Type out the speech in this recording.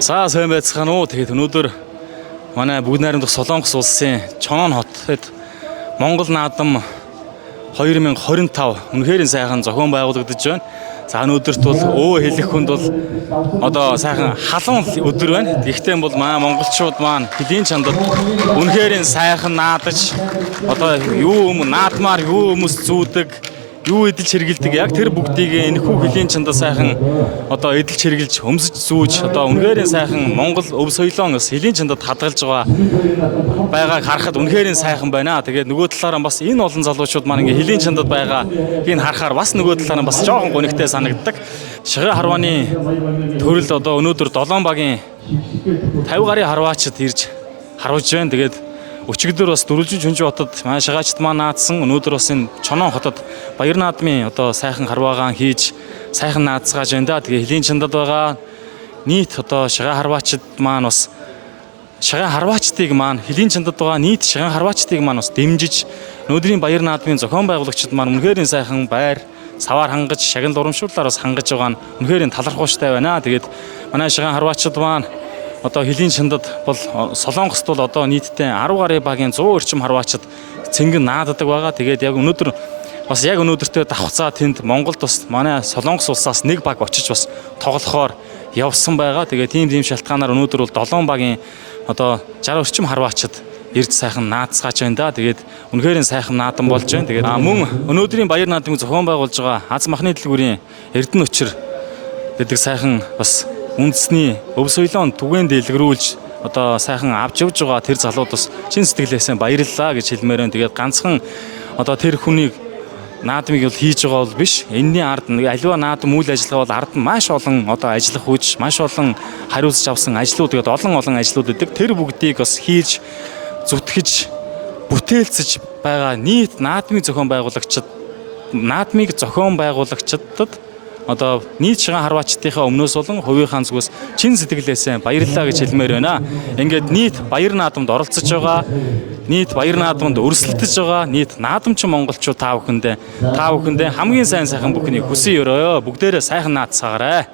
За сайн байцгаана уу. Тэгээд өнөөдөр манай бүгд найрамдах Солонгос улсын Чонон хотод Монгол наадам 2025 үнэхээр сайхан зохион байгуулагдаж байна. За өнөөдөрт бол өө хэлэх хүнд бол одоо сайхан халуун өдөр байна. Гэхдээ бол манай монголчууд маань хэдийн чандад үнэхээр сайхан наадаж одоо юу наадмаар юу хүмүүс зүүдэг, юу эдэлж хэргэлдэг яг тэр бүгдийг энэхүү хөлийн чандаа сайхан одоо эдэлж хэргэлж өмсөж зүүж одоо үнэхээр сайхан Монгол өв соёлоон бас хөлийн чандад хадгалж байгааг харахад үнэхээр сайхан байна. Тэгээд нөгөө талаараа бас энэ олон залуучууд маань ингээ хөлийн чандад байгаагийг харахаар бас нөгөө талаараа бас жоохон гонигтай санагддаг. Шигээ харвааны төрөлд одоо өнөөдөр 7 багийн 50 гаруй харваачид ирж харуулж байна. Тэгээд өчигдөр бас Дөрвөлжин Чүнжи хотод манай шагаачд маань наадсан. Өнөөдөр бас энэ Чонон хотод баяр наадмын одоо сайхан харваагаан хийж сайхан наацгааж байна да. Тэгээ хөлийн чандад байгаа нийт одоо шагаа харваачд маань бас шагаа харваачдыг маань хөлийн чандад байгаа нийт шагаа харваачдыг маань бас дэмжиж өнөөдрийн баяр наадмын зохион байгуулагчид маань үнэхээр сайхан байр саваар хангаж шагнал урамшууллаар бас хангаж байгаа нь үнэхээр талархууштай байна. Тэгээд манай шагаа харваачд маань одоо хөлийн чандад бол Солонгост бол одоо нийтдээ 10 гаруй багийн 100 орчим харваачид цэнгэн нааддаг байгаа. Тэгээд яг өнөөдөр бас яг өнөөдөртөө давхцаа тэнд Монголд бас манай Солонгос улсаас нэг баг очиж бас тоглохоор явсан байгаа. Тэгээд тийм шалтгаанаар өнөөдөр бол 7 багийн одоо 60 орчим харваачид ирж сайхан наацгааж байна да. Тэгээд үнэхээр сайхан наадам болж байна. Тэгээд мөн өнөөдрийн баяр наадмыг зохион байгуулж байгаа Аз махны дэлгүүрийн Эрдэнэ өчр гэдэг сайхан бас үндэсний өв соёлоон түгээн дэлгэрүүлж одоо сайхан авч явж байгаа тэр залууд бас чин сэтгэлээсээ баярлалаа гэж хэлмээр байна. Тэгээд ганцхан одоо тэр хүнийг наадмыг бол хийж байгаа бол биш. Энэний ард аливаа наадам үйл ажиллагаа бол ард нь маш олон одоо ажиллах хүч, маш олон хариуцж авсан ажлууд тэгээд олон ажлууд өгдөг. Тэр бүгдийг бас хийж зүтгэж бүтээлцэж байгаа нийт наадмыг зохион байгуулагчдад одоо нийт шагаан харваачдынхаа өмнөөс болон хувийнхаа зүгээс чин сэтгэлээсээ баярлалаа гэж хэлмээр байна. Ингээд нийт баяр наадамд оролцож байгаа, нийт баяр наадамд өрсөлдөж байгаа, нийт наадамчин монголчууд та бүхэндээ хамгийн сайхан бүхнийг хүсэн өрөө. Бүгдээрээ сайхан наацгаарай.